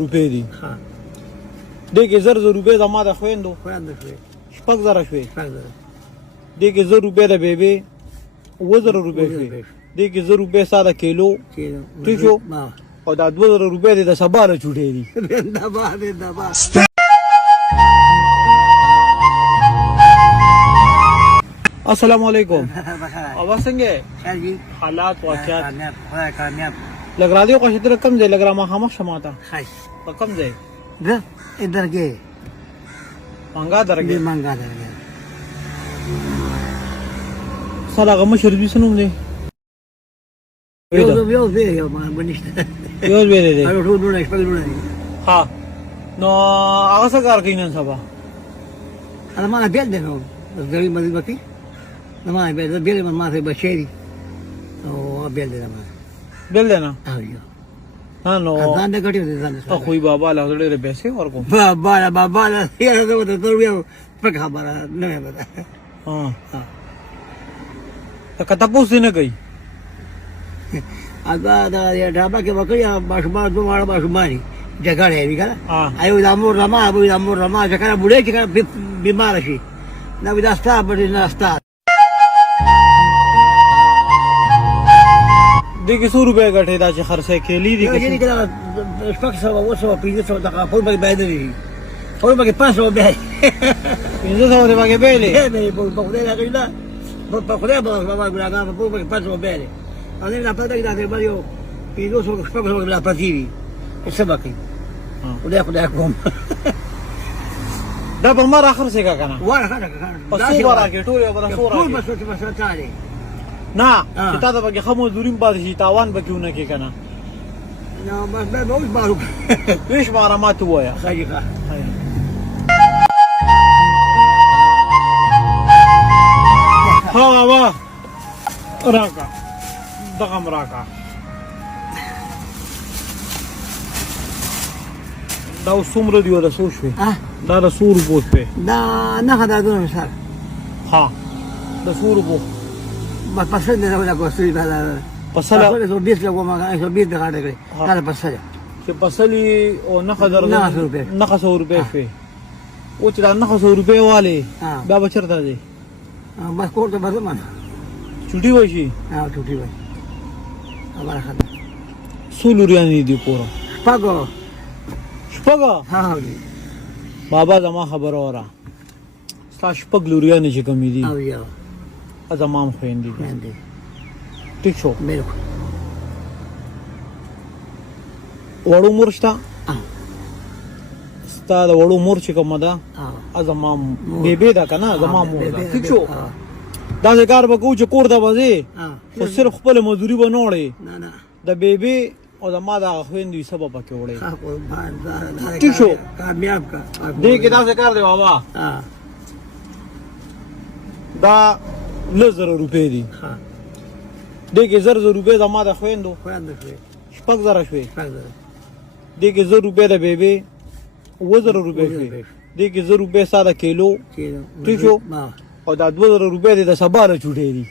روپے دي ها دې کې زر روپے زما د خويندو وړاندې شوې شپږ زره شوې شپږ زره دې کې زر روپے د بیبي 2000 روپے شوې دې کې زر روپے ساده کیلو ٹھیک شو او دا 2000 روپے دې د سبا له چوټې دي دبا السلام علیکم او څنګه خیر جی حالات واقعات کامیاب لګ را دي خو شتره کم ځای لګ را ما خامخ شماته خاص په کم ځای ده ادھر کې منګا درګه مانګا درګه سره غو مشر دي سنوم دي یو ما بنشته یو ویلې دي ټول ډول شپږ ډول دي ها نو هغه څه کار کوي نن سبا انا ما بیل ده نو زوی مزي بکی نو ما بیل ما سه بشری او بیل ده ما بل دینا اویو ها نو ځان دې غټي دي ځان ته خو بابا له ډېر پیسې ورکو بابا یاره زه ته تر یو په خبره نه ده ها ته کته پوښتنه نه کوي اګه دا ډابا کې وکړیا باشما دوه باشماني جګړه یې وکړه ها ایو د امور رما چې کله بوډۍ چې بیمار شي نو دا ستا به نه ستا دغه 100 روپے غټه دا چې خرڅه کېلی دي یعنی کله شپږ سوه اوه سوه پنځه سوه دغه ټول به باید دي ټول به 500 به 500 دی باګه بیلې په خدای راغلی نه په خدای به بابا ګراګا په به 500 به لري او نه په دغه د یو 500 شپږ سوه بلا پاتې څه باقي خدای کوم دا په مر اخر څه کا کنه واره کنه په څو ورا کې ټول یو بل څو ورا ټول بس چاري نه چې تا د بګه خمو دوریم پاتې شي تاوان بکیونه کې کنه نو بس به اوس بارو هیڅ مارامات وایا خاجه ها وا راکا دغه راکا دا څومره دی ولا څو شوي دا د 100 روپو په دا نه خدا دونه سره ها د 100 روپو ما پسند نه ولا کوستي دا پسله eso 10 لګو ما 120 دغه کړی دا پسله چې پسلی او نه خدر نه 100 روپے شوي او چې دا 900 روپے والے دا بچرته دي بس کوټه به زمان چټي وشي چټي وای امر خدای سولورياني دي پورا پاګو شپږه ها بابا زما خبر اورا ستا شپږ لورياني چې کوم دي او یو ازمام خويندې باندې ټیک شو بالکل وړو مرشتا ستا د وړو مور چې کومه ده ازمام بیبي دا کنه زما مور ده ټیک شو دا ځکار به کو چې کور ته وځي خو صرف خپل مزدوري به نوړي نه نه د بیبي او د ما د خويندې سبب پکې وړي ټیک شو کامیاب کا دې کې دا ځکار دی بابا دا 1000 روپے دي دې کې زر روپے زما د خويندو وړاندې شوې شپږ زره شوې شپږ زره دې کې زر روپے د بیبي 2000 روپے شوې دې کې زر روپے ساده کیلو ٹھیک شو او دا 2000 روپے دې د سبا له چوټې دي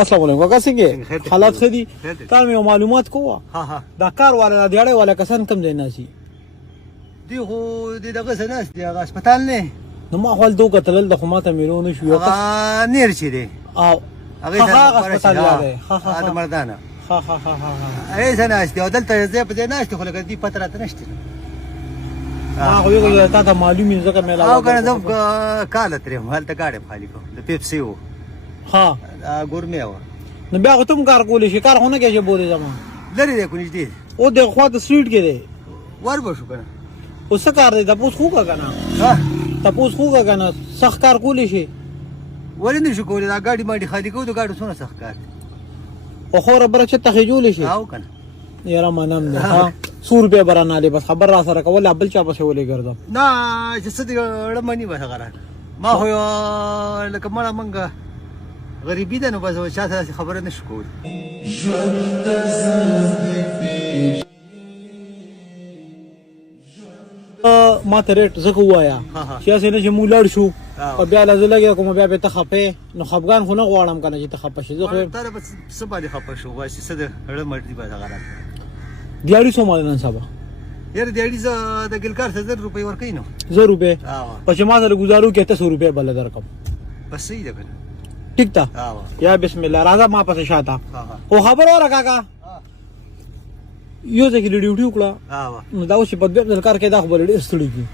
السلام علیکم وکړه څنګه حالات خدي تا مې معلومات کوه ها دا کار والا د اړې والا کسان کم دی ناسي دی خو دغه سناس دی هغه هسپتال نه نو ما خپل دوه کتل د خماته میرونه شو هغه نیر چي دی او هغه هسپتال دی ها د مردانه ها اې سناس دی دلته زه په دې ناشته خو لکه دی پتره ته نشته هغه یو تا ته معلومي ځکه مې او کنه زه کال ترې هلته گاډي خالی کو د پیپسي وو ها ګورمه و نو بیا کوم کار کولی شي کار هونه کې چې بوله زما لري دی کونی دی او د خوا د سټریټ کې دی ور به شو کنه اوس کار دی تاسو خو کا کنه ها تاسو خو کا کنه سخت کار کولی شي ولې نشو کولای دا گاډي ماډي خالی کو د گاډو څونه سخت کار او خو ربره چې تخجول شي او کنه یاره منم نه ها 100 روپے برانه دی بس خبر را سره کول بل چا پسې ولې ګرځم نه چې څه دی لمنی به غره ما هو لکه مړه منګه غریبي ده نو بس چاته خبره نشو کول. ما ته ریټ زکه وایا چې اسنه چې مولړ شو او بیا لازم لګي کوم بیا به ته خپه نو خفغان خو نه غواړم کنه چې ته خپه شې زه خو تر بس سبا دي خپه شو واسي څه ده هړ مړ دي به غلط دیاړي سومال نن سبا یار دیاړي ز د ګلکار 1000 روپۍ ورکې نو 100 روپے په چې ما سره گزارو کې 100 روپے بل درکم بس صحیح ده کنه ٹھیک تا یا بسم الله راځه ما پسې شاته او خبر اورا کاکا یو ځکه ډیوټي وکړه نو دا اوس په دې کار کې دا خبر ډېر ستړي کی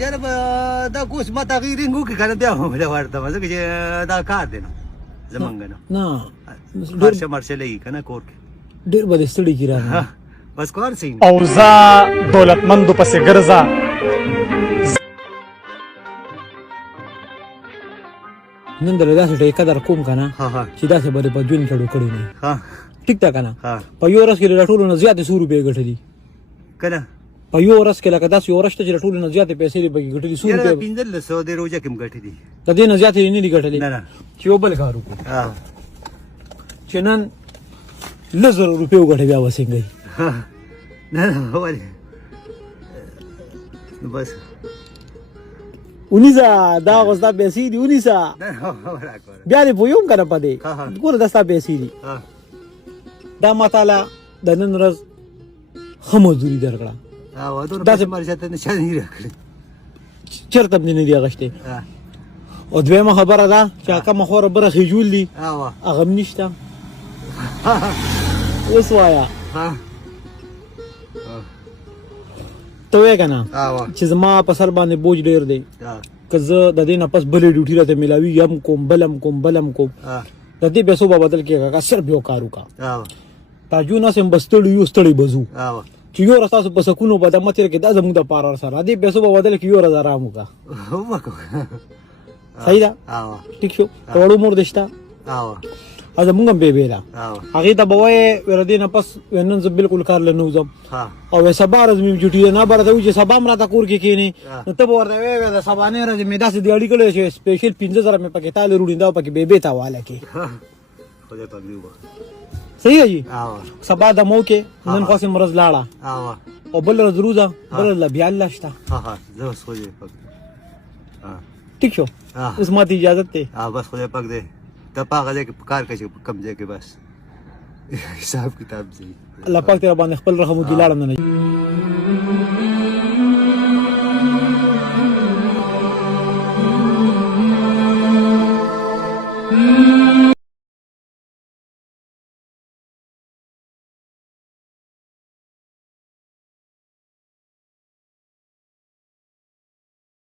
یار دا کوس ما تغییر نګو کې کنه بیا هم دا ورته مزه چې دا کار دی نو زمونږ نه مرشه لګي کنه کور کې ډېر به ستړي کی را بس کار سي اوزا دولتمندو پسې ګرځا نن درې داسې ټیکه در کوم کنه چې داسې به په جون کړو کړی نه ها ټیک تا کنه په یو ورځ کې ټولو نه زیات 100 روپے ګټلي کنه په یو ورځ کې لکه داسې یو ورځ ته ټولو نه زیات پیسې لري ګټلي 100 یار روپے 1500 د روزه کې ګټې دي د دې نه زیات نه دي ګټلي نه نه چې یو بل کار وکړو چې نن 1000 روپے وګټي بیا وسنګي نه نه ولې نو بس اونیزا دا غوستا پیسې دي اونیزا نه بیا دې پویوم کنه پدې ګوره دستا پیسې دي دا مطالعه د نن ورځ خموزوري درکړه دا چې مرشه ته نشه نه راکړي چرته نه دی غشته او دویمه خبره ده چې کوم خور بره خجول دي هغه نشته اوس وایا ته وې کنه چې زما په سر باندې بوج ډیر دی که زه د دې نه پس بلې ډیوټي راته ملاوي یم کوم بلم کوم د دې پیسو په بدل کې هغه صرف یو کار وکړه تا جو نه سم بستړی یو ستړی بزو چې یو راستاسو په سکونو په دمه تیر کې دا زموږ د پار سره دې پیسو په بدل کې یو راز آرام وکړه صحیح ده ټیک شو وړو مور دشتا از مونږ به بیره هغه ته بوای ور دې نه پس ونن ز بالکل کار لنو زم او سبا راز می جټی نه بار ته چې سبا مرا تا کور کې کینی نو ته ورته وې دا سبا نه راز می داسې دیاړي کړي چې سپیشل 15000 مې پکې تاله روډیندا پکې به تا والا کې خدای پاک دیو صحیح ہے جی سبا د مو کې نن خاص مرز لاړه او بل راز روزه بل لا بیا الله شتا زه خدای پاک ټیک شو اوس ماته اجازه ته بس خدای پاک دې ته پاغه دې کار کوي کم ځای کې بس حساب کتاب دې الله پاک ته باندې خپل رحم وکړي لاړم نه